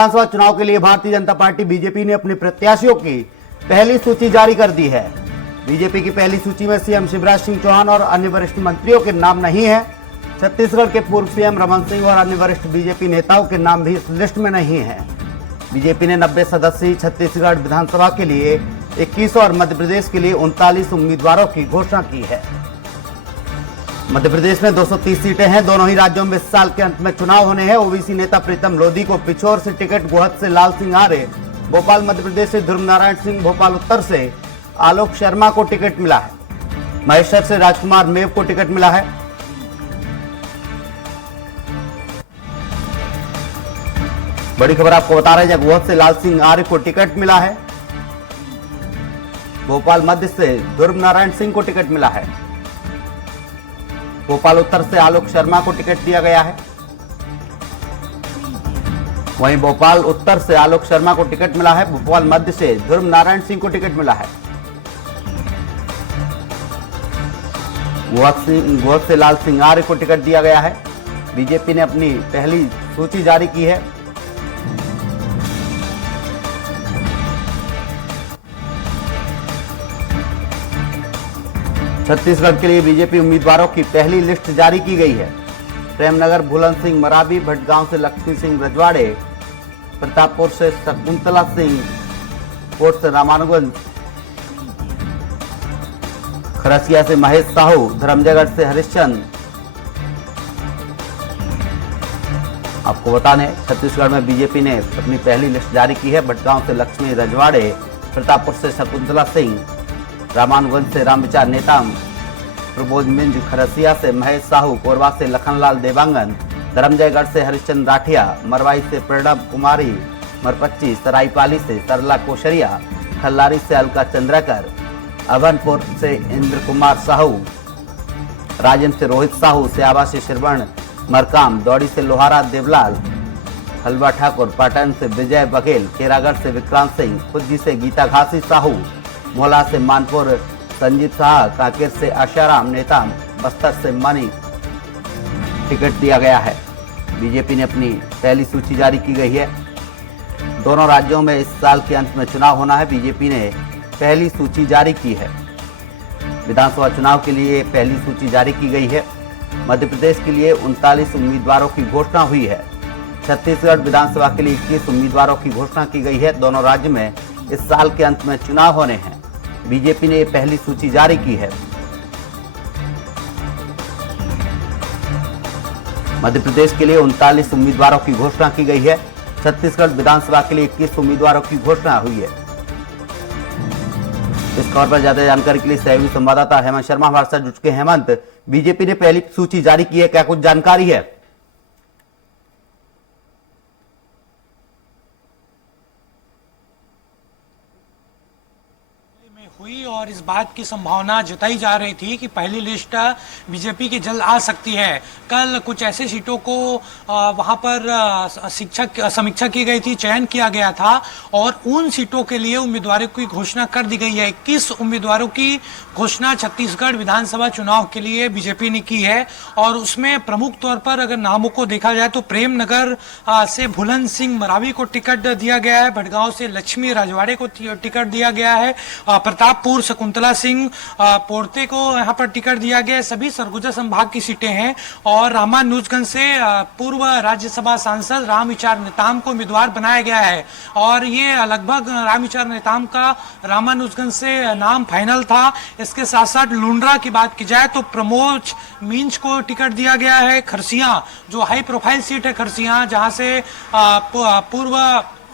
विधानसभा चुनाव के लिए भारतीय जनता पार्टी बीजेपी ने अपने प्रत्याशियों की पहली सूची जारी कर दी है। बीजेपी की पहली सूची में सीएम शिवराज सिंह चौहान और अन्य वरिष्ठ मंत्रियों के नाम नहीं है। छत्तीसगढ़ के पूर्व सीएम रमन सिंह और अन्य वरिष्ठ बीजेपी नेताओं के नाम भी इस लिस्ट में नहीं है। बीजेपी ने 90 सदस्यीय छत्तीसगढ़ विधानसभा के लिए 21 और मध्य प्रदेश के लिए 39 उम्मीदवारों की घोषणा की है। मध्य प्रदेश में 230 सीटें हैं। दोनों ही राज्यों में इस साल के अंत में चुनाव होने हैं। ओबीसी नेता प्रीतम लोधी को पिछोर से टिकट, गोहद से लाल सिंह आर्य, भोपाल मध्य प्रदेश से ध्रुव नारायण सिंह, भोपाल उत्तर से आलोक शर्मा को टिकट मिला है। महेश्वर से राजकुमार मेव को टिकट मिला है। बड़ी खबर आपको बता रहे हैं, गोहद से लाल सिंह आर्य को टिकट मिला है। भोपाल मध्य से ध्रुव नारायण सिंह को टिकट मिला है। भोपाल उत्तर से आलोक शर्मा को टिकट दिया गया है। वहीं भोपाल उत्तर से आलोक शर्मा को टिकट मिला है। भोपाल मध्य से ध्रुव नारायण सिंह को टिकट मिला है। गोहद से लाल सिंह आर्य को टिकट दिया गया है। बीजेपी ने अपनी पहली सूची जारी की है। छत्तीसगढ़ के लिए बीजेपी उम्मीदवारों की पहली लिस्ट जारी की गई है। प्रेमनगर भूलन सिंह मरावी, भटगांव से लक्ष्मी सिंह रजवाड़े, प्रतापपुर से शकुंतला सिंह, कोट से रामानुगंज, खरसिया से महेश साहू, धर्मजयगढ़ से हरिश्चंद्र। आपको बता दें, छत्तीसगढ़ में बीजेपी ने अपनी पहली लिस्ट जारी की है। भटगांव से लक्ष्मी रजवाड़े, प्रतापपुर से शकुंतला सिंह, रामानुगंज से रामविचार नेताम, प्रबोध मिंज, खरसिया से महेश साहू, कोरबा से लखनलाल देवांगन, धर्मजयगढ़ से हरिश्चंद्र राठिया, मरवाई से प्रणब कुमारी, मरपच्ची, सरायपाली से सरला कोशरिया, खल्लारी से अलका चंद्रकर, अभनपुर से इंद्र कुमार साहू, राजन से रोहित साहू, स्याबा से श्रवण मरकाम, दौड़ी से लोहारा देवलाल, हलवा ठाकुर, पाटन से विजय बघेल, केरागढ़ से विक्रांत सिंह, खुज्जी से गीता घासी साहू, मोला से मानपुर संजीत शाह, कांकेर से आशाराम नेताम, बस्तर से मनी टिकट दिया गया है। बीजेपी ने अपनी पहली सूची जारी की गई है। दोनों राज्यों में इस साल के अंत में चुनाव होना है। बीजेपी ने पहली सूची जारी की है। विधानसभा चुनाव के लिए पहली सूची जारी की गई है। मध्य प्रदेश के लिए 39 उम्मीदवारों की घोषणा हुई है। छत्तीसगढ़ विधानसभा के लिए 21 उम्मीदवारों की घोषणा की गई है। दोनों राज्य में इस साल के अंत में चुनाव होने हैं। बीजेपी ने पहली सूची जारी की है। मध्य प्रदेश के लिए 39 उम्मीदवारों की घोषणा की गई है। छत्तीसगढ़ विधानसभा के लिए 21 उम्मीदवारों की घोषणा हुई है। इस खबर पर ज्यादा जानकारी के लिए सहयोगी संवाददाता हेमंत शर्मा हमारे साथ जुड़ चुके हैं। हेमंत, बीजेपी ने पहली सूची जारी की है, क्या कुछ जानकारी है? हुई और इस बात की संभावना जताई जा रही थी कि पहली लिस्ट बीजेपी की जल्द आ सकती है। कल कुछ ऐसे सीटों को वहां पर समीक्षा की गई थी, चयन किया गया था और उन सीटों के लिए उम्मीदवारों की घोषणा कर दी गई है। 21 उम्मीदवारों की घोषणा छत्तीसगढ़ विधानसभा चुनाव के लिए बीजेपी ने की है और उसमें प्रमुख तौर पर अगर नामों को देखा जाए तो प्रेमनगर से भूलन सिंह मरावी को टिकट दिया गया है। भटगांव से लक्ष्मी रजवाड़े को टिकट दिया गया है। प्रतापपुर शकुंतला सिंह पोर्ते को यहां पर टिकट दिया गया है। सभी सरगुजा संभाग की सीटें हैं और रामानुजगंज से पूर्व राज्यसभा सांसद रामविचार नेताम को उम्मीदवार बनाया गया है और ये लगभग रामविचार नेताम का रामानुजगंज से नाम फाइनल था। इसके साथ साथ लुंड्रा की बात की जाए तो प्रमोद मिंज को टिकट दिया गया है। खरसिया जो हाई प्रोफाइल सीट है, खरसिया जहां से पूर्व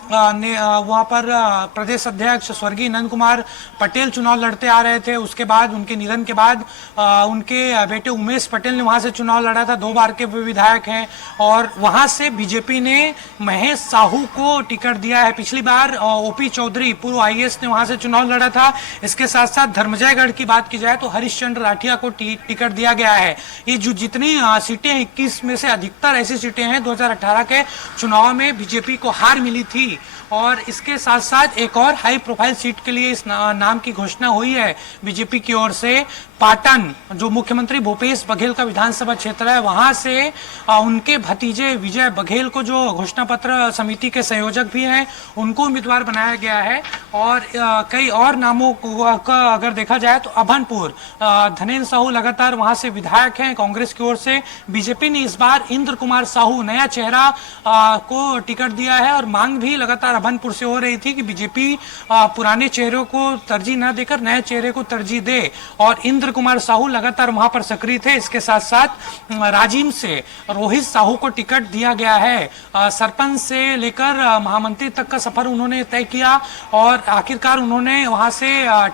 वहां पर प्रदेश अध्यक्ष स्वर्गीय नंद कुमार पटेल चुनाव लड़ते आ रहे थे। उसके बाद उनके निधन के बाद उनके बेटे उमेश पटेल ने वहां से चुनाव लड़ा था। 2 बार के विधायक हैं और वहां से बीजेपी ने महेश साहू को टिकट दिया है। पिछली बार ओपी चौधरी पूर्व आईएएस ने वहां से चुनाव लड़ा था। इसके साथ साथ धर्मजयगढ़ की बात की जाए तो हरिश्चंद्र राठिया को टिकट दिया गया है। ये जो जितनी सीटें 21 में से अधिकतर ऐसी सीटें हैं 2018 के चुनाव में बीजेपी को हार मिली थी थी। और इसके साथ साथ एक और हाई प्रोफाइल सीट के लिए इस नाम की घोषणा हुई है बीजेपी की ओर से। पाटन, जो मुख्यमंत्री भूपेश बघेल का विधानसभा क्षेत्र है, वहां से उनके भतीजे विजय बघेल को, जो घोषणा पत्र समिति के संयोजक भी हैं, उनको उम्मीदवार बनाया गया है। और कई और नामों का अगर देखा जाए तो अभनपुर, धनेन्द्र साहू लगातार वहां से विधायक हैं कांग्रेस की ओर से। बीजेपी ने इस बार इंद्र कुमार साहू, नया चेहरा, को टिकट दिया है और मांग भी लगातार अभनपुर से हो रही थी कि बीजेपी पुराने चेहरों को तरजीह न देकर नए चेहरे को तरजीह दे, और इंद्र कुमार साहू लगातार वहां पर सक्रिय थे। इसके साथ साथ राजिम से रोहित साहू को टिकट दिया गया है। सरपंच से लेकर महामंत्री तक का सफर उन्होंने तय किया और आखिरकार उन्होंने वहां से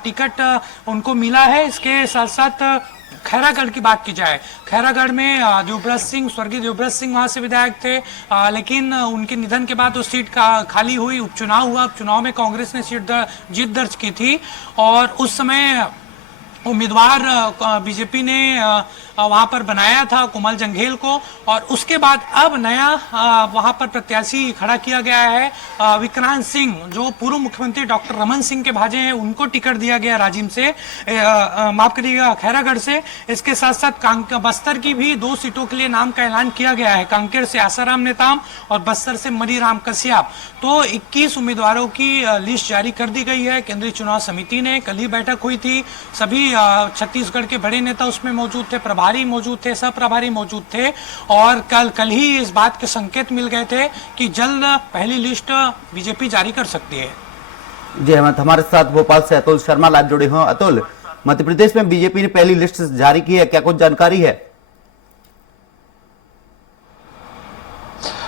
टिकट उनको मिला है। इसके साथ साथ खैरागढ़ की बात की जाए, खैरागढ़ में देवव्रत सिंह, स्वर्गीय देवव्रत सिंह वहां से विधायक थे, लेकिन उनके निधन के बाद वो सीट खाली हुई। उपचुनाव हुआ, उपचुनाव में कांग्रेस ने जीत दर्ज की थी और उस समय उम्मीदवार बीजेपी ने वहां पर बनाया था कुमल जंघेल को, और उसके बाद अब नया वहां पर प्रत्याशी खड़ा किया गया है विक्रांत सिंह, जो पूर्व मुख्यमंत्री डॉक्टर रमन सिंह के भांजे हैं। उनको टिकट दिया गया राजिम से, माफ करिएगा खैरागढ़ से। इसके साथ साथ बस्तर की भी 2 सीटों के लिए नाम का ऐलान किया गया है, कांकेर से आसाराम नेताम और बस्तर से मनीराम कश्यप। तो 21 उम्मीदवारों की लिस्ट जारी कर दी गई है केंद्रीय चुनाव समिति ने। कल ही बैठक हुई थी, सभी छत्तीसगढ़ के बड़े नेता उसमें मौजूद थे, प्रभारी मौजूद थे, सह प्रभारी मौजूद थे, और कल ही इस बात के संकेत मिल गए थे कि जल्द पहली लिस्ट बीजेपी जारी कर सकती है। जी हेमंत, हमारे साथ भोपाल से अतुल शर्मा लाइव जुड़े हुए। अतुल, मध्य प्रदेश में बीजेपी ने पहली लिस्ट जारी की है, क्या कुछ जानकारी है?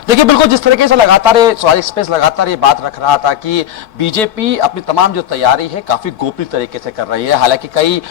देखिए, बिल्कुल जिस तरीके से लगातार स्वराज एक्सप्रेस लगातार ये बात रख रहा था कि बीजेपी अपनी तमाम जो तैयारी है काफी गोपनीय तरीके से कर रही है। हालांकि कई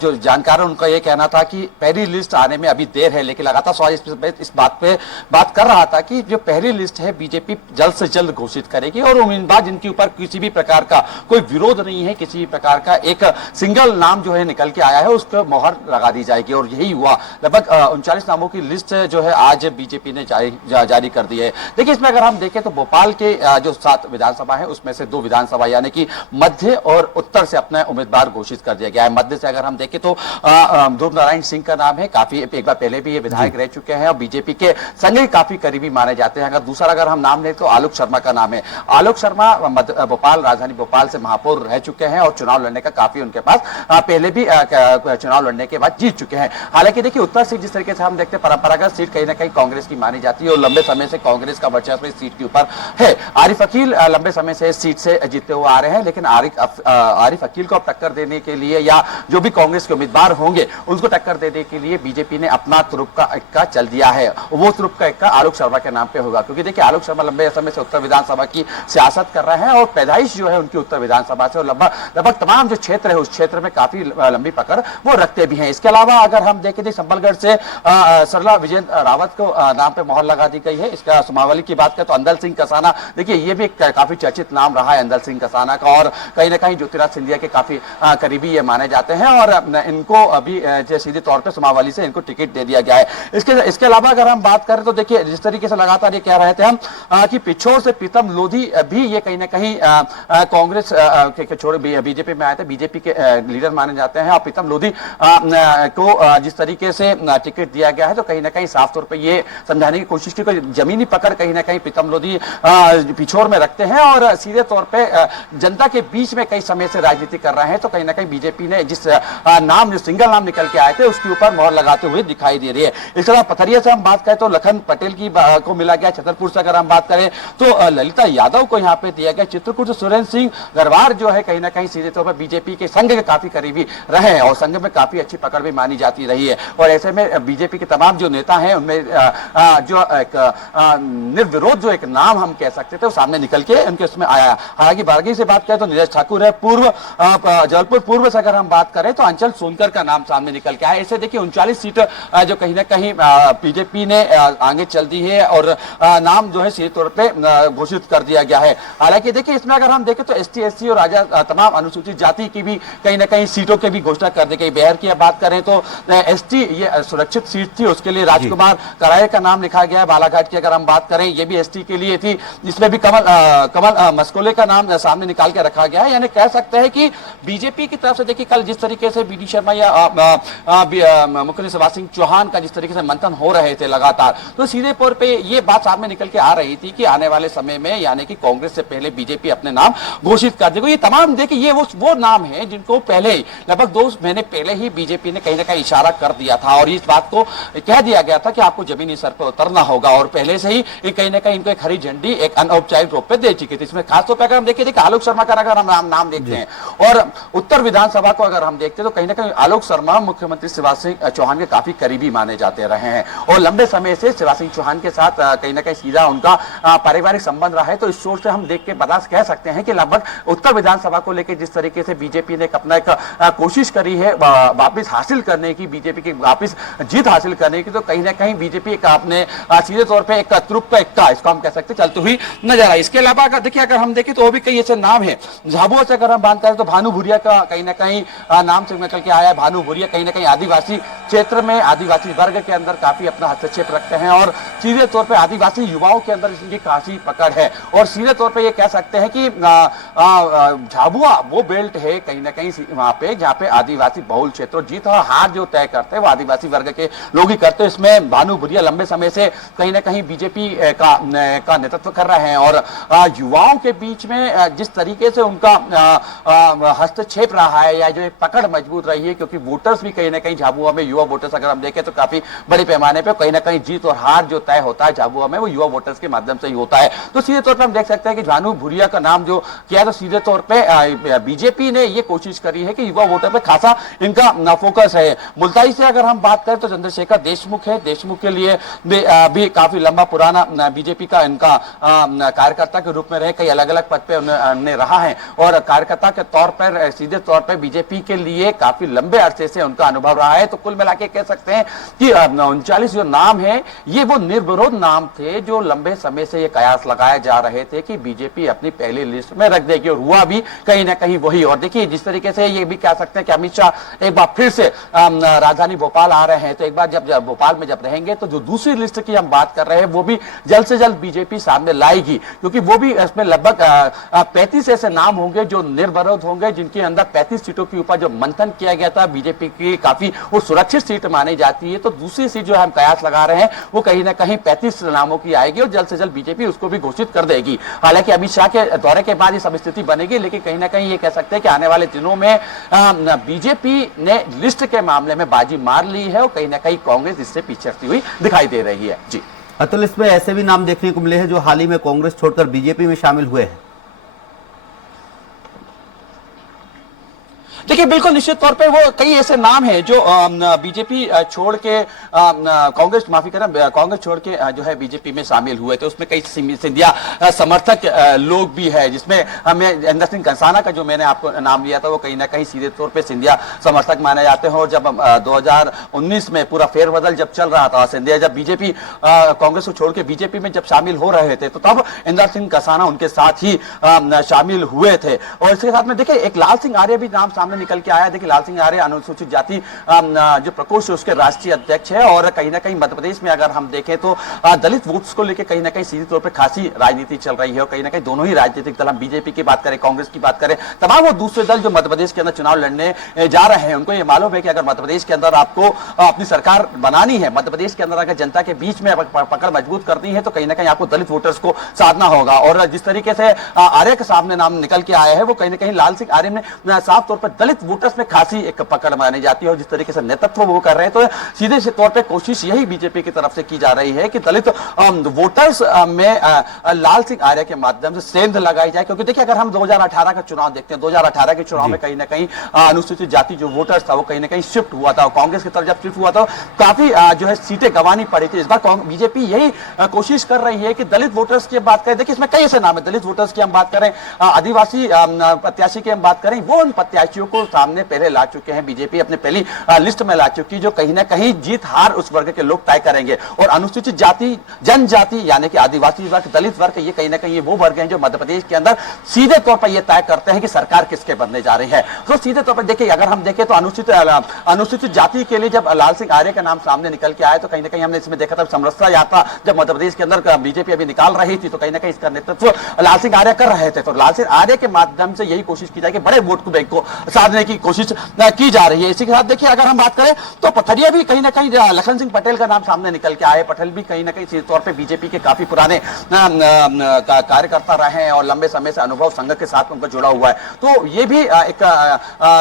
जो जानकार हैं उनका ये कहना था कि पहली लिस्ट आने में अभी देर है, लेकिन लगातार स्वराज एक्सप्रेस इस बात पे बात कर रहा था कि जो पहली लिस्ट है बीजेपी जल्द से जल्द घोषित करेगी और उम्मीदवार जिनके ऊपर किसी भी प्रकार का कोई विरोध नहीं है, किसी भी प्रकार का एक सिंगल नाम जो है निकल के आया है, उसको मोहर लगा दी जाएगी। और यही हुआ, लगभग 39 नामों की लिस्ट जो है आज बीजेपी ने जारी कर दी है। देखिए, इसमें अगर हम देखें तो भोपाल के जो 7 विधानसभा है उसमें से 2 विधानसभा यानी कि मध्य और उत्तर से अपना उम्मीदवार घोषित कर दिया गया है। मध्य से अगर हम देखें तो ध्रुव नारायण सिंह का नाम है, काफी एक बार पहले भी ये विधायक रह चुके हैं और बीजेपी के संग काफी करीबी माने जाते हैं। अगर हम नाम लें तो आलोक शर्मा का नाम है। आलोक शर्मा भोपाल, राजधानी भोपाल से महापौर रह चुके हैं और चुनाव लड़ने का काफी उनके पास पहले भी चुनाव लड़ने के बाद जीत चुके हैं। हालांकि देखिए, उत्तर सीट जिस तरीके से हम देखते हैं परंपरागत सीट कहीं ना कहीं कांग्रेस की मानी जाती है और लंबे समय से कांग्रेस का वर्चस्व इस सीट के ऊपर है। आरिफ अकील लंबे समय से इस सीट से जीतते हुए आ रहे हैं, लेकिन आरिफ अकील को टक्कर देने के लिए या जो भी कांग्रेस के उम्मीदवार होंगे उनको टक्कर देने के लिए बीजेपी ने अपना तुरुप का इक्का चल दिया है। वो तुरुप का इक्का आलोक शर्मा के नाम पे होगा, क्योंकि देखिए आलोक शर्मा लंबे समय से उत्तर विधानसभा की सियासत कर रहे हैं और पैदाइश जो है उनकी उत्तर विधानसभा से, और लगभग तमाम जो क्षेत्र है उस क्षेत्र में काफी लंबी पकड़ वो रखते भी हैं। इसके अलावा अगर हम देखें तो संबलगढ़ से सरला विजेंद्र रावत को नाम पे मोहर लगा दी गई है। इसका सुमावली की बात करें तो अंदल सिंह कसाना, देखिए ये भी काफी चर्चित नाम रहा है अंदल सिंह कसाना का, और कहीं ना कहीं ज्योतिराज सिंधिया के काफी करीबी ये माने जाते हैं और इनको अभी सीधे तौर पे सुमावली से इनको टिकट दे दिया गया है। इसके अलावा अगर हम बात करें तो देखिए जिस तरीके से लगातार ये कह रहे थे हम कि पिछोर से प्रीतम लोधी भी ये कहीं ना कहीं कांग्रेस के छोड़ बीजेपी में आए थे, बीजेपी के लीडर माने जाते हैं, और प्रीतम लोधी को जिस तरीके से टिकट दिया गया है तो कहीं ना कहीं साफ तौर पर ये समझाने की कोशिश की जमीनी पकड़ कहीं ना कहीं प्रीतम लोधी पिछोर में रखते हैं और सीधे तौर पे जनता के बीच में कई समय से राजनीति कर रहे हैं। तो कहीं ना कहीं बीजेपी ने जिस जो सिंगल नाम निकल के आए थे उसके ऊपर मोहर लगाते हुए दिखाई दे रही है। इसके अलावा पथरिया से हम बात करें तो लखन पटेल की को मिला गया। छतरपुर से अगर हम बात करें तो ललिता यादव को यहाँ पे दिया गया। चित्रकूट से सुरेंद्र सिंह गरवार जो है कहीं ना कहीं सीधे तौर पर बीजेपी के संघ के काफी करीबी रहे हैं और संघ में काफी अच्छी पकड़ भी मानी जाती रही है। और ऐसे में बीजेपी के तमाम जो नेता हैं उनमें जो एक निर्विरोध जो एक नाम हम कह सकते थे वो सामने निकल के उनके उसमें आया। हालांकि बारगी से बात करें तो नीरज ठाकुर है। जबलपुर पूर्व से अगर हम बात करें तो अंचल सोनकर का नाम सामने निकल के आया। ऐसे देखिए 39 सीट जो कहीं ना कहीं बीजेपी ने आगे चल दी है और नाम जो है सीधे तौर पे घोषित कर दिया गया है। हालांकि देखिए इसमें अगर हम देखें तो एसटी एससी और राजा तमाम अनुसूचित जाति की भी कहीं ना कहीं सीटों की भी घोषणा कर दी गई। बिहार की बात करें तो एसटी ये सुरक्षित सीट थी, उसके लिए राजकुमार कराए का नाम लिखा गया है। बालाघाट की अगर हम बात करें ये भी एसटी के लिए थी, जिसमें भी कमल मस्कोले का नाम सामने निकाल के रखा गया है। यानी कह सकते हैं कि बीजेपी की तरफ से देखिए कल जिस तरीके से बीडी शर्मा या मुख्यमंत्री शिवराज सिंह चौहान का जिस तरीके से मंथन हो रहे थे लगातार, तो सीधे तौर पे ये बात सामने निकल के आ रही थी कि आने वाले समय में यानी कि कांग्रेस से पहले बीजेपी अपने नाम घोषित कर देगी। ये तमाम देखिए ये वो नाम है जिनको पहले ही लगभग 2 महीने पहले ही बीजेपी ने कहीं ना कहीं इशारा कर दिया था और इस बात को कह दिया गया था कि आपको जमीनी स्तर पर उतरना होगा और पहले से ही कहीं ना कहीं इनको एक हरी झंडी एक अनौपचारिक रूप में दे चुकी थी। इसमें खासतौर पर अगर हम देखिए आलोक शर्मा का अगर हम नाम देखते हैं और उत्तर विधानसभा को अगर हम देखते हैं तो कहीं ना कहीं आलोक शर्मा मुख्यमंत्री शिवराज सिंह चौहान के काफी करीबी माने जाते रहे हैं और लंबे समय से शिवराज सिंह चौहान के साथ कहीं ना कहीं सीधा उनका पारिवारिक संबंध रहा है। तो इस सोच से हम देख के बर्दाश्त कह सकते हैं कि लगभग उत्तर विधानसभा को लेकर जिस तरीके से बीजेपी ने अपना एक कोशिश करी है वापिस हासिल करने की, बीजेपी की वापिस जीत हासिल करने की, तो कहीं ना कहीं बीजेपी एक अपने सीधे तौर पर एक तृप्त एकता इसको हम कह सकते चलती हुई नजर आई। इसके अलावा देखिए अगर हम देखें तो भी कई ऐसे नाम है, झाबुआ से अगर हम बात करें तो भानु भूरिया का कहीं ना कहीं नाम से निकल के आया है। भानु भूरिया कहीं ना कहीं आदिवासी क्षेत्र में आदिवासी वर्ग के अंदर काफी अपना हस्तक्षेप रखते हैं और सीधे तौर पे आदिवासी युवाओं के अंदर इनकी काफी पकड़ है और सीधे तौर पे ये कह सकते हैं कि झाबुआ वो बेल्ट है कहीं ना कहीं वहां पे जहाँ पे आदिवासी बहुल क्षेत्रों जीत और हार जो तय करते हैं वो आदिवासी वर्ग के लोग ही करते हैं। इसमें भानु भूरिया लंबे समय से कहीं ना कहीं बीजेपी का नेतृत्व कर रहे हैं और युवाओं के बीच में जिस तरीके से उनका हस्तक्षेप रहा है या जो पकड़ मजबूत रही है, क्योंकि वोटर्स भी कहीं ना कहीं झाबुआ में युवा वोटर्स अगर हम देखें तो काफी बड़े पैमाने पे कहीं ना कहीं जीत और हार जो तय होता है झाबुआ में वो युवा वोटर्स के माध्यम से ही होता है। तो सीधे तौर पर हम देख सकते हैं कि भानु भूरिया का नाम जो किया तो सीधे तौर पे बीजेपी ने ये कोशिश करी है कि युवा वोटर पे खासा इनका फोकस है। मुल्ताई से अगर हम बात करें तो चंद्रशेखर देशमुख है, देशमुख के लिए भी काफी लंबा पुराना बीजेपी का इनका कार्यकर्ता के रूप में रहे, कई अलग अलग पद पे उन्हें रहा है और कार्यकर्ता के तौर पर सीधे तौर पर बीजेपी के लिए काफी लंबे अरसे से उनका अनुभव रहा है। तो कुल मिला के कह सकते हैं कि 39 जो नाम है ये वो निर्विरोध नाम थे जो लंबे समय से ये कयास लगाए जा रहे थे कि बीजेपी अपनी पहली लिस्ट में रख देगी और हुआ भी कहीं ना कहीं वही। और देखिए जिस तरीके से ये भी कह सकते हैं कि अमित शाह एक बार फिर से राजधानी भोपाल आ रहे हैं, तो एक बार जब भोपाल में जब रहेंगे तो जो दूसरी लिस्ट की हम बात कर रहे हैं वो भी जल्द से जल्द बीजेपी सामने लाएगी, क्योंकि वो भी इसमें लगभग 35 ऐसे नाम होंगे जो निर्विरोध होंगे, जिनके अंदर 35 सीटों के ऊपर जो मंथन किया गया था बीजेपी की काफी वो सुरक्षित सीट मानी जाती है। तो दूसरी सीट जो हम कयास लगा रहे हैं वो कहीं ना कहीं 35 नामों की आएगी और जल्द से जल्द बीजेपी उसको भी घोषित कर देगी। हालांकि अमित शाह के दौरे के बाद ये सब स्थिति बनेगी, लेकिन कहीं ना कहीं ये कह सकते हैं कि आने वाले दिनों में बीजेपी ने लिस्ट के मामले में बाजी मार ली है और कहीं ना कहीं कांग्रेस इससे पीछे हटती हुई दिखाई दे रही है। जी अतुल, इसमें ऐसे भी नाम देखने को मिले हैं जो हाल ही में कांग्रेस छोड़कर बीजेपी में शामिल हुए हैं। देखिए बिल्कुल निश्चित तौर पे वो कई ऐसे नाम हैं जो बीजेपी छोड़ के कांग्रेस माफी करें कांग्रेस छोड़ के जो है बीजेपी में शामिल हुए थे। उसमें कई सिंधिया समर्थक लोग भी है, जिसमें हमें इंदर सिंह कंसाना का जो मैंने आपको नाम लिया था वो कहीं ना कहीं सीधे तौर पे सिंधिया समर्थक माने जाते हैं। और जब 2019 में पूरा फेरबदल जब चल रहा था, सिंधिया जब बीजेपी कांग्रेस को छोड़ के बीजेपी में जब शामिल हो रहे थे, तो तब इंदर सिंह कंसाना उनके साथ ही शामिल हुए थे। और इसके साथ में देखिए एक लाल सिंह आर्य भी नाम सामने निकल के आया। देखिए लाल सिंह आर्य अनुसूचित जाति जो प्रकोष्ठ है उसके राष्ट्रीय अध्यक्ष है और कहीं ना कहीं मध्य प्रदेश में अगर हम देखें तो दलित वोट्स को लेकर कहीं ना कहीं सीधे तौर पर खासी राजनीति चल रही है और कहीं ना कहीं दोनों ही राजनीतिक दल, हम बीजेपी की बात करें कांग्रेस की बात करें, तमाम वो दूसरे दल जो मध्य प्रदेश के अंदर चुनाव लड़ने जा रहे हैं, उनको ये मालूम है कि अगर मध्य प्रदेश के अंदर आपको अपनी सरकार बनानी है, मध्य प्रदेश के अंदर अगर जनता के बीच में पकड़ मजबूत करनी है, तो कहीं ना कहीं आपको दलित वोटर्स को साधना होगा। और जिस तरीके से आर्य के सामने नाम निकल के आया है वो कहीं ना कहीं लाल सिंह आर्य ने साफ तौर पर दलित वोटर्स में खासी एक पकड़ मानी जाती है और जिस तरीके से नेतृत्व वो कर रहे हैं, तो सीधे से तौर पे कोशिश यही बीजेपी की तरफ से की जा रही है कि दलित वोटर्स में लाल सिंह आर्य के माध्यम से सेंध लगाई जाए। क्योंकि देखिए अगर हम 2018 का चुनाव देखते हैं, 2018 के चुनाव में कहीं ना कहीं अनुसूचित जाति जो वोटर्स था वो कहीं ना कहीं शिफ्ट हुआ था, कांग्रेस की तरफ जब शिफ्ट हुआ था काफी जो है सीटें गंवानी पड़ी थी। इस बार बीजेपी यही कोशिश कर रही है कि दलित वोटर्स की बात करें, देखिए इसमें कई ऐसे नाम है, दलित वोटर्स की हम बात करें, आदिवासी प्रत्याशी की हम बात करें, वो उन प्रत्याशियों को को सामने पहले ला चुके हैं, बीजेपी अपने पहली लिस्ट में ला चुकी, जो कहीं ना कहीं जीत हार उस वर्ग के लोग तय करेंगे। और अनुसूचित जाति, जनजाति यानी कि आदिवासी वर्ग, दलित वर्ग, ये कहीं ना कहीं वो वर्ग हैं जो मध्य प्रदेश के अंदर सीधे तौर पर ये तय करते हैं कि सरकार किसके बनने जा रही है। तो सीधे तौर पर देखिए, अगर हम देखें तो अनुसूचित जाति के लिए जब लाल सिंह आर्य का नाम सामने निकल के आया तो कहीं ना कहीं हमने इसमें देखा था समरसता यात्रा जब मध्य प्रदेश के अंदर बीजेपी अभी निकाल रही थी तो कहीं ना कहीं इसका नेतृत्व लाल सिंह आर्य कर रहे थे। तो लाल सिंह आर्य के माध्यम से यही कोशिश की जाए कि बड़े वोट बैंक को साधने की कोशिश की जा रही है। इसी के साथ देखिए, अगर हम बात करें तो पथरिया भी कहीं ना कहीं लखन सिंह पटेल का नाम सामने निकल के आए। पटेल भी कहीं ना कहीं सीधे तौर पर बीजेपी के काफी पुराने कार्यकर्ता रहे हैं और लंबे समय से अनुभव संघ के साथ उनका जुड़ा हुआ है, तो ये भी एक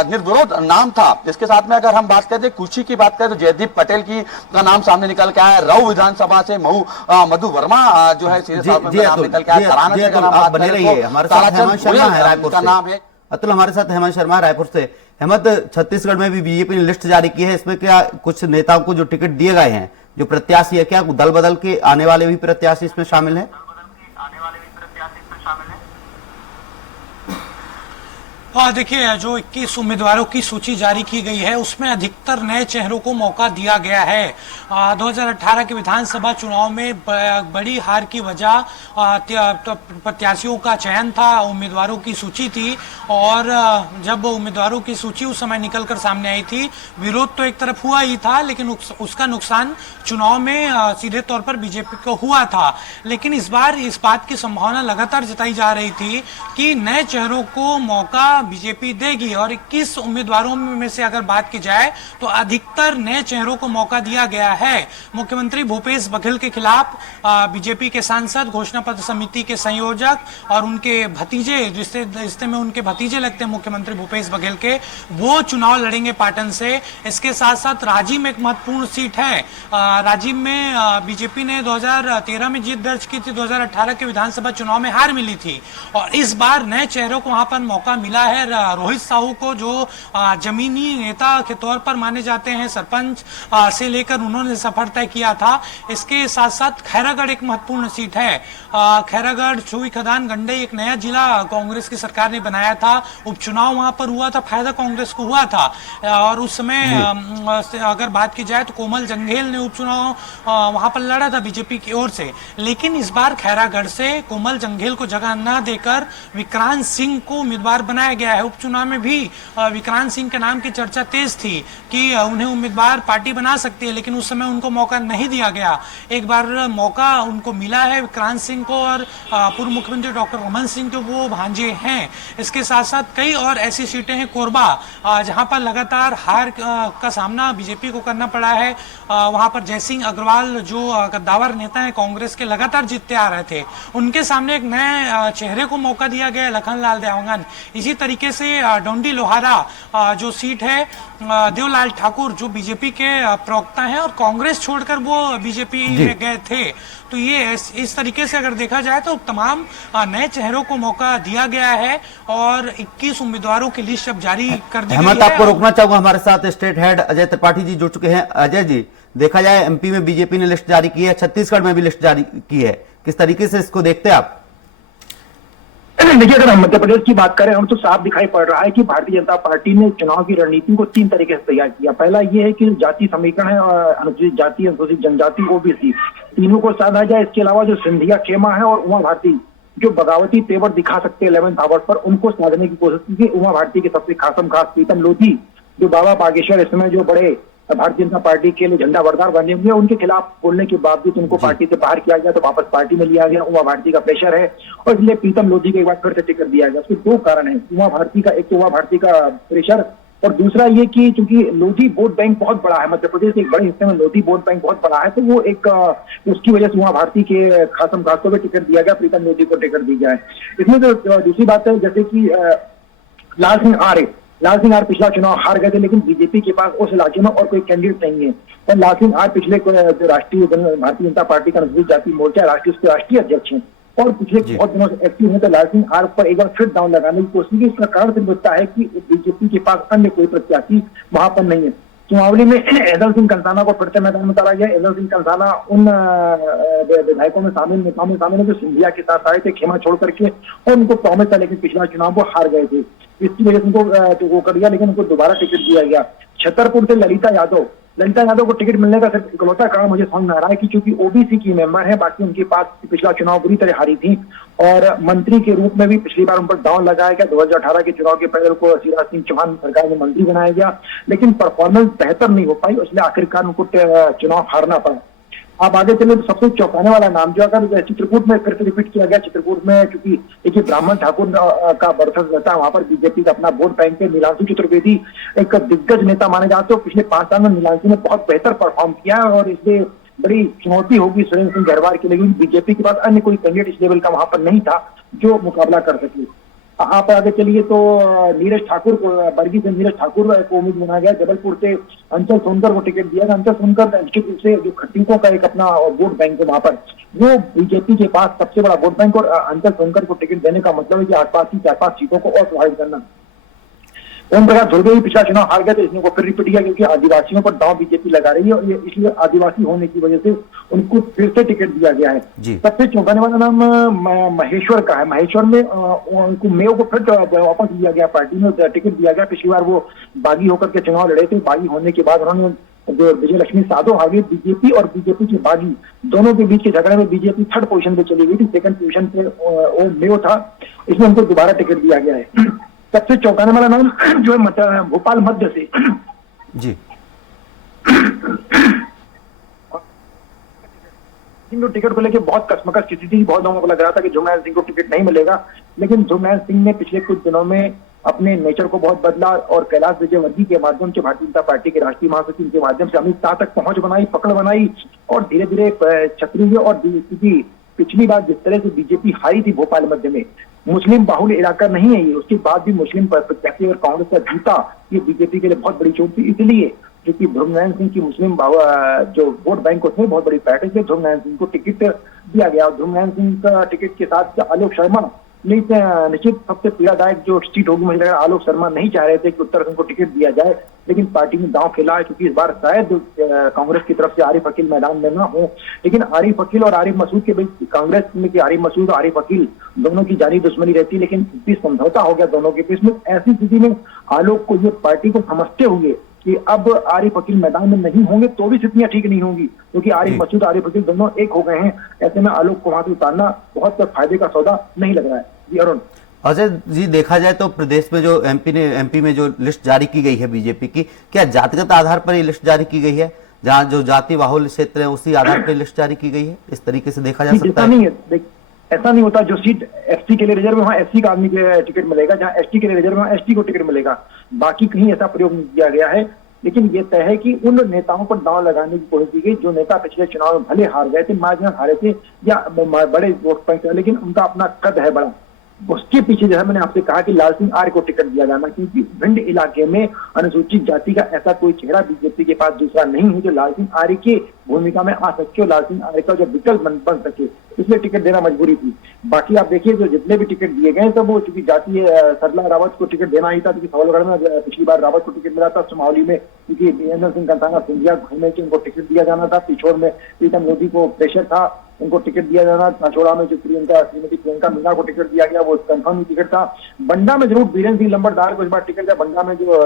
निर्विरोध नाम था। इसके साथ में अगर हम बात करते हैं कुची की बात करें तो जयदीप पटेल की का नाम सामने निकल के आया। राव विधानसभा से मधु वर्मा जो है सीधे तौर पर नाम निकल के आया। आप बने रहिए, हमारे साथ हेमंत शर्मा है रायपुर से। अतुल हमारे साथ हेमंत शर्मा रायपुर से। हेमंत, छत्तीसगढ़ में भी बीजेपी ने लिस्ट जारी की है, इसमें क्या कुछ नेताओं को जो टिकट दिए गए हैं जो प्रत्याशी है, क्या दल बदल के आने वाले भी प्रत्याशी इसमें शामिल है? देखिए, जो 21 उम्मीदवारों की सूची जारी की गई है उसमें अधिकतर नए चेहरों को मौका दिया गया है। 2018 के विधानसभा चुनाव में बड़ी हार की वजह प्रत्याशियों का चयन था, उम्मीदवारों की सूची थी, और जब उम्मीदवारों की सूची उस समय निकलकर सामने आई थी, विरोध तो एक तरफ हुआ ही था, लेकिन उसका नुकसान चुनाव में सीधे तौर पर बीजेपी को हुआ था। लेकिन इस बार इस बात की संभावना लगातार जताई जा रही थी कि नए चेहरों को मौका बीजेपी देगी, और 21 उम्मीदवारों में से अगर बात की जाए तो अधिकतर नए चेहरों को मौका दिया गया है। मुख्यमंत्री भूपेश बघेल के खिलाफ बीजेपी के सांसद, घोषणा पत्र समिति के संयोजक और उनके भतीजे, रिश्ते में उनके भतीजे लगते हैं मुख्यमंत्री भूपेश बघेल के, वो चुनाव लड़ेंगे पाटन से। इसके साथ साथ राजिम एक महत्वपूर्ण सीट है। राजिम में बीजेपी ने 2013 में जीत दर्ज की थी, 2018 के विधानसभा चुनाव में हार मिली थी, और इस बार नए चेहरों को वहां पर मौका मिला है। रोहित साहू को, जो जमीनी नेता के तौर पर माने जाते हैं, सरपंच से लेकर उन्होंने सफर तय किया था। इसके साथ साथ खैरागढ़ एक महत्वपूर्ण सीट है। खैरागढ़, छुई खदान, गंडई एक नया जिला कांग्रेस की सरकार ने बनाया था, उपचुनाव वहां पर हुआ था, फायदा कांग्रेस को हुआ था, और उस समय अगर बात की जाए तो कोमल जंघेल ने उपचुनाव वहां पर लड़ा था बीजेपी की ओर से। लेकिन इस बार खैरागढ़ से कोमल जंघेल को जगह न देकर विक्रांत सिंह को उम्मीदवार बनाया गया है। उपचुनाव में भी विक्रांत सिंह के नाम की चर्चा तेज थी कि उन्हें उम्मीदवार पार्टी बना सकती है, लेकिन उस समय उनको मौका नहीं दिया गया। एक बार मौका उनको मिला है विक्रांत सिंह को, और पूर्व मुख्यमंत्री डॉक्टर रमन सिंह के वो भांजे हैं। इसके साथ साथ कई और ऐसी सीटें हैं, कोरबा, जहां पर लगातार हार का सामना बीजेपी को करना पड़ा है। वहां पर जयसिंह अग्रवाल, जो गद्दावर नेता है कांग्रेस के, लगातार जीतते आ रहे थे, उनके सामने एक नए चेहरे को मौका दिया गया, लखनलाल देवगन। इसी तरीके से डोंडी लोहारा जो सीट है, देवलाल ठाकुर जो बीजेपी के प्रवक्ता हैं और कांग्रेस छोड़कर वो बीजेपी में गए थे। तो ये इस तरीके से अगर देखा जाए तो तमाम नए चेहरों को मौका दिया गया है, और 21 उम्मीदवारों की लिस्ट अब जारी कर दी गई है। आपको रोकना चाहूंगा, हमारे साथ स्टेट हेड अजय त्रिपाठी जी जुड़ चुके हैं। अजय जी, देखा जाए एमपी में बीजेपी ने लिस्ट जारी की है, छत्तीसगढ़ में भी लिस्ट जारी की है, किस तरीके से इसको देखते हैं आप? देखिए, अगर हम मध्य प्रदेश की बात करें, हम तो साफ दिखाई पड़ रहा है कि भारतीय जनता पार्टी ने चुनाव की रणनीति को 3 तरीके से तैयार किया। पहला ये है कि जाति समीकरण है, अनुसूचित जाति, अनुसूचित जनजाति, ओबीसी, तीनों को साधा जाए। इसके अलावा जो सिंधिया खेमा है और उमा भारती जो बगावती तेवर दिखा सकते हैं 11th आवर्स पर, उनको साधने की कोशिश की। उमा भारती के सबसे खासम खास प्रीतम लोधी, जो बाबा बागेश्वर इस समय जो बड़े भारतीय जनता पार्टी के लिए झंडा बरदार बने हुए, उनके खिलाफ बोलने के बावजूद उनको पार्टी से बाहर किया गया, तो वापस पार्टी में लिया गया। उमा भारती का प्रेशर है और इसलिए प्रीतम लोधी को एक बार फिर से टिकट दिया गया। उसके 2 कारण है उमा भारती का, एक तो उमा भारती का प्रेशर, और दूसरा ये कि चूंकि लोधी वोट बैंक बहुत बड़ा है, मध्य प्रदेश के एक बड़े हिस्से में लोधी वोट बैंक बहुत बड़ा है, तो वो एक उसकी वजह से उमा भारती के खासम खास तौर पर टिकट दिया गया, प्रीतम लोधी को टिकट दी जाए। इसमें जो दूसरी बात है, जैसे कि लाल सिंह आर्य पिछला चुनाव हार गए थे, लेकिन बीजेपी के पास उस इलाके में और कोई कैंडिडेट नहीं है। और लाल सिंह आर्य पिछले जो राष्ट्रीय भारतीय जनता पार्टी का अनुसूचित जाति मोर्चा राष्ट्रीय अध्यक्ष हैं और पिछले बहुत दिनों से एक्टिव है। तो लाल सिंह आर्य पर एक बार फिर डाउन लगाने की कोशिश की। इसका कारण सिर्फ होता है कि बीजेपी के पास अन्य कोई प्रत्याशी वहां पर नहीं है। सुमावली में एजाज सिंह कंसाना को फिर से मैदान में उतारा गया। एजाज सिंह कंसाना उन विधायकों में शामिल, नेताओं में शामिल है जो सिंधिया के साथ आए थे खेमा छोड़ करके, और उनको प्रॉमिस था लेकिन पिछला चुनाव वो हार गए थे, इसकी वजह से उनको वो कर दिया, लेकिन उनको दोबारा टिकट दिया गया। छतरपुर से ललिता यादव को टिकट मिलने का सिर्फ इकलौता कारण मुझे समझ में आ रहा है कि चूंकि ओबीसी की मेंबर है, बाकी उनके पास पिछला चुनाव बुरी तरह हारी थी, और मंत्री के रूप में भी पिछली बार उन पर दांव लगाया गया। 2018 के चुनाव के पहले उनको शिवराज सिंह चौहान सरकार में मंत्री बनाया गया, लेकिन परफॉर्मेंस बेहतर नहीं हो पाई, इसलिए आखिरकार उनको चुनाव हारना पड़ा। आप आगे चले तो सबसे चौंकाने वाला नाम जो अगर चित्रकूट में फिर से रिपीट किया गया, चित्रकूट में क्योंकि देखिए ब्राह्मण ठाकुर का वर्चस्व रहता है, वहां पर बीजेपी का अपना वोट बैंक है। नीलांशु चतुर्वेदी एक दिग्गज नेता माने जाते हो, पिछले 5 साल में नीलांशु ने बहुत बेहतर परफॉर्म किया है, और इसलिए बड़ी चुनौती होगी सुरेंद्र सिंह गहरवार के लिए। बीजेपी के पास अन्य कोई कैंडिडेट इस लेवल का वहां पर नहीं था जो मुकाबला कर सके। आप आगे चलिए तो नीरज ठाकुर को, बरगी से नीरज ठाकुर को उम्मीद बनाया गया। जबलपुर से अंचल सोनकर को टिकट दिया गया। अंचल सोनकर निश्चित रूप से जो खट्टियों का एक अपना वोट बैंक है वहां पर, वो बीजेपी के पास सबसे बड़ा वोट बैंक, और अंचल सोनकर को टिकट देने का मतलब है कि आसपास की 4-5 सीटों को और प्रभावित करना। ओम प्रकाश धुर्वे भी पिछला चुनाव हार गया, तो इसने को फिर रिपीट किया, क्योंकि आदिवासियों पर दांव बीजेपी लगा रही है, और ये इसलिए आदिवासी होने की वजह से उनको फिर से टिकट दिया गया है। सबसे चौंकाने वाला नाम महेश्वर का है। महेश्वर में उनको मेयो को फिर वापस लिया गया, पार्टी में टिकट दिया गया। पिछली बार वो बागी होकर के चुनाव लड़े थे, बागी होने के बाद उन्होंने जो विजय लक्ष्मी साधो आगे बीजेपी और बीजेपी के बागी दोनों के बीच के झगड़े में बीजेपी 3rd पोजीशन पे चली गई थी, 2nd पोजीशन पे वो मेयो था, इसमें उनको दोबारा टिकट दिया गया है। सबसे चौंकाने वाला नाम जो है भोपाल मध्य से जी टिकट को लेकर बहुत कसमकस स्थिति थी। बहुत लोगों को लग रहा था कि ध्रुवनारायण सिंह को टिकट नहीं मिलेगा, लेकिन ध्रुवनारायण सिंह ने पिछले कुछ दिनों में अपने नेचर को बहुत बदला, और कैलाश विजयवर्गीय के माध्यम से, भारतीय जनता पार्टी के राष्ट्रीय महासचिव के माध्यम से अमित शाह तक पहुंच बनाई, पकड़ बनाई, और धीरे धीरे छतरी और पिछली बार जिस तरह से बीजेपी हारी थी भोपाल मध्य में, मुस्लिम बाहुल्य इलाका नहीं है ये, उसके बाद भी मुस्लिम प्रत्याशी और कांग्रेस का जीता, ये बीजेपी के लिए बहुत बड़ी चोट थी। इसलिए क्योंकि ध्रुवनारायण सिंह की मुस्लिम जो वोट बैंक उसमें बहुत बड़ी पैठ है, ध्रुवनारायण सिंह को टिकट दिया गया। ध्रुवनारायण सिंह का टिकट के साथ आलोक शर्मा निश्चित सबसे पीड़ादायक जो सीट होगी, मुझे लगा आलोक शर्मा नहीं चाह रहे थे कि उत्तर सिंह को टिकट दिया जाए, लेकिन पार्टी ने दांव खेला है, क्योंकि इस बार शायद कांग्रेस की तरफ से आरिफ अकील मैदान में ना हो। लेकिन आरिफ अकील और आरिफ मसूद के बीच, कांग्रेस में कि आरिफ मसूद और आरिफ अकील दोनों की जारी दुश्मनी रहती है, लेकिन बीच समझौता हो गया दोनों के बीच में। ऐसी स्थिति में आलोक को, ये पार्टी को समझते हुए कि अब आरिफ अकील मैदान में नहीं होंगे तो भी स्थितियां ठीक नहीं होंगी, क्योंकि आरिफ मसूद आरिफ अकील दोनों एक हो गए हैं। ऐसे में आलोक को वहां से उतारना बहुत फायदे का सौदा नहीं लग रहा है। जी अरुण। अजय जी, देखा जाए तो प्रदेश में जो एमपी में जो लिस्ट जारी की गई है बीजेपी की, क्या जातिगत आधार पर ये लिस्ट जारी की गई है, जहाँ जो जाति बाहुल्य क्षेत्र है उसी आधार पर लिस्ट जारी की गई है? इस तरीके से देखा जा सकता है? नहीं है, ऐसा नहीं होता। जो सीट एसटी के लिए रिजर्व है वहाँ एससी का आदमी के टिकट मिलेगा, जहाँ एसटी के लिए रिजर्व है वहाँ एसटी को टिकट मिलेगा, बाकी कहीं ऐसा प्रयोग नहीं किया गया है। लेकिन ये तय है कि उन नेताओं पर दांव लगाने की कोशिश की गई जो नेता पिछले चुनाव में भले हार गए थे, मार्जिनल हारे थे या बड़े वोट बैंक, लेकिन उनका अपना कद है बड़ा। उसके पीछे जो है मैंने आपसे कहा कि लाल सिंह आर्य को टिकट दिया जाना, क्योंकि भिंड इलाके में अनुसूचित जाति का ऐसा कोई चेहरा बीजेपी के पास दूसरा नहीं है जो लाल सिंह आर्य की भूमिका में आ सके, लाल सिंह आर्य का जो विकल्प बन सके, इसलिए टिकट देना मजबूरी थी। बाकी आप देखिए जो जितने भी टिकट दिए गए तब वो चूंकि जातीय सरला रावत को टिकट देना ही था, क्योंकि सवलगढ़ में पिछली बार रावत को टिकट मिला था, सुमावली में क्योंकि वीरेंद्र सिंह कंसाना सिंधिया घूमे के उनको टिकट दिया जाना था, पिछोर में प्रीतम मोदी को प्रेशर था उनको टिकट दिया जाना, नाचोड़ा में जो श्रीमती प्रियंका मीना को टिकट दिया गया वो कंफर्म ही टिकट था। बंडा में जरूर बीरेंद्र सिंह लंबरदार को इस बार टिकट दिया, बंडा में जो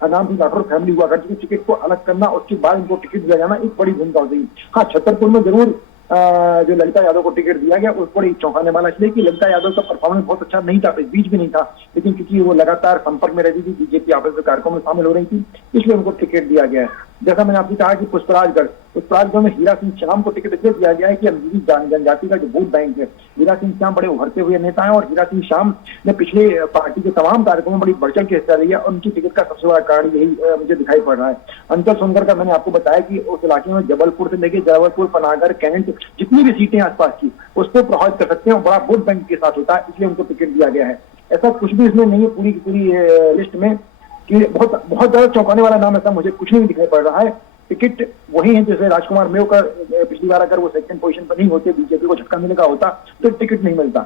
हरनाम सिंह राठौर फैमिली हुआ करती थी, टिकट को अलग करना, उसके बाद उनको टिकट दिया जाना एक बड़ी भूमिका हो गई। हाँ, छतरपुर में जरूर जो ललिता यादव को टिकट दिया गया उस बड़ी चौंकाने वाला, इसलिए कि ललिता यादव का परफॉर्मेंस बहुत अच्छा नहीं था, इस बीच भी नहीं था, लेकिन क्योंकि वो लगातार संपर्क में रहती थी, बीजेपी आपस में कार्यक्रम में शामिल हो रही थी, इसलिए उनको टिकट दिया गया है। जैसा मैंने आपसे कहा कि पुष्पराजगढ़ में हीरा सिंह श्याम को टिकट इसलिए दिया गया है कि अनुसूचित जनजाति का जो वोट बैंक है, हीरा सिंह श्याम बड़े उभरते हुए नेता है, और हीरा सिंह श्याम ने पिछले पार्टी के तमाम कार्यक्रमों में बड़ी बढ़-चढ़ के हिस्सा लिया, और उनकी टिकट का सबसे बड़ा कारण यही मुझे दिखाई पड़ रहा है। अंचल सोनकर का मैंने आपको बताया कि उस इलाके में जबलपुर से लेकर जबलपुर, पनागर, कैंट जितनी भी सीटें आसपास की उसको प्रभावित कर सकते हैं, बड़ा वोट बैंक के साथ होता है, इसलिए उनको टिकट दिया गया है। ऐसा कुछ भी इसमें नहीं है पूरी की पूरी लिस्ट में कि बहुत ज्यादा चौंकाने वाला नाम ऐसा मुझे कुछ नहीं दिखाई पड़ रहा है। टिकट वही है जैसे राजकुमार मेव का पिछली बार अगर वो 2nd पोजीशन पर नहीं होते, बीजेपी को झटका मिलेगा होता तो टिकट नहीं मिलता।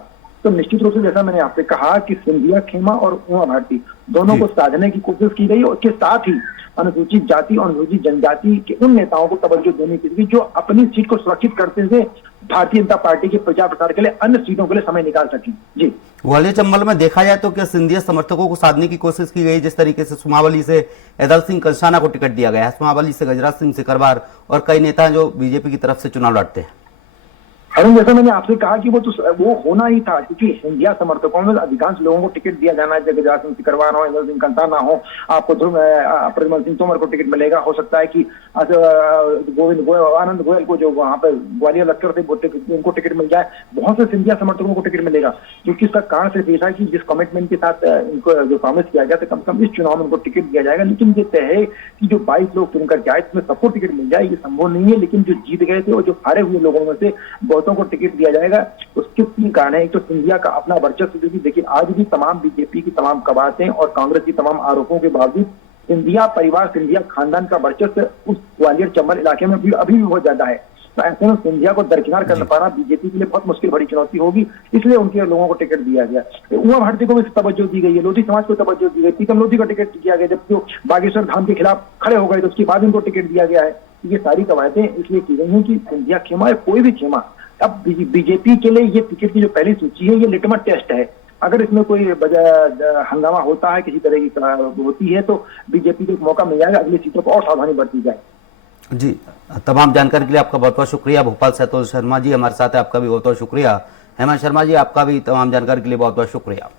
तो निश्चित रूप से जैसा मैंने आपसे कहा कि सिंधिया खेमा और उमा भारती दोनों को साधने की कोशिश की गई और उसके साथ ही अनुसूचित जाति और अनुसूचित जनजाति के उन नेताओं को तवज्जो देने की थी जो अपनी सीट को सुरक्षित करते हुए भारतीय जनता पार्टी के प्रचार प्रसार के लिए अन्य सीटों के लिए समय निकाल सकें। जी, ग्वालियर चंबल में देखा जाए तो क्या सिंधिया समर्थकों को साधने की कोशिश की गई, जिस तरीके से सुमावली से एदल सिंह कंसाना को टिकट दिया गया है, सुमावली से गजराज सिंह सिकरवार और कई नेता जो बीजेपी की तरफ से चुनाव लड़ते हैं। अरुण, जैसा मैंने आपसे कहा कि वो होना ही था, क्योंकि सिंधिया समर्थकों में अधिकांश लोगों को टिकट दिया जाना है। गजराज सिंह सिकरवार हो, एदल सिंह कंसाना हो, आपको प्रद्युम्न सिंह तोमर को टिकट मिलेगा। हो सकता है कि आनंद गोयल को जो वहां पर ग्वालियर लश्कर थे उनको टिकट मिल जाए। बहुत से सिंधिया समर्थकों को टिकट मिलेगा, क्योंकि इसका कारण सिर्फ ऐसा है कि जिस कमिटमेंट के साथ इनको जो प्रॉमिस किया गया था कम से कम इस चुनाव में उनको टिकट दिया जाएगा। लेकिन ये तय है कि जो 22 लोग चुनकर के आए इसमें सबको टिकट मिल जाए, ये संभव नहीं है। लेकिन जो जीत गए थे और जो हारे हुए लोगों में से बहुतों को टिकट दिया जाएगा। उसके 3 कारण है। एक तो सिंधिया का अपना वर्चस्व, क्योंकि देखिए आज भी तमाम बीजेपी की तमाम कवायतें और कांग्रेस की तमाम आरोपों के बावजूद सिंधिया परिवार, सिंधिया खानदान का वर्चस्व उस ग्वालियर चंबल इलाके में अभी भी बहुत ज्यादा है। तो ऐसे में सिंधिया को दरकिनार कर पाना बीजेपी के लिए बहुत मुश्किल बड़ी चुनौती होगी, इसलिए उनके लोगों को टिकट दिया गया। उमा भारती को भी तवज्जो दी गई है, लोधी समाज को तवज्जो दी गई, प्रीतम लोधी को टिकट दिया गया, जबकि वो बागेश्वर धाम के खिलाफ खड़े हो गए तो उसके बाद उनको टिकट दिया गया है। ये सारी कवायतें इसलिए की गई हैं कि सिंधिया खेमा या कोई भी खेमा, अब बीजेपी के लिए ये टिकट की जो पहली सूची है ये लिटमस टेस्ट है। अगर इसमें कोई हंगामा होता है, किसी तरह की होती है, तो बीजेपी को एक मौका मिल जाएगा अगली सीटों पर और सावधानी बरती जाए। जी, तमाम जानकारी के लिए आपका बहुत बहुत शुक्रिया। भोपाल से अतुल शर्मा जी हमारे साथ है, आपका भी बहुत बहुत शुक्रिया। हेमंत शर्मा जी, आपका भी तमाम जानकारी के लिए बहुत बहुत शुक्रिया।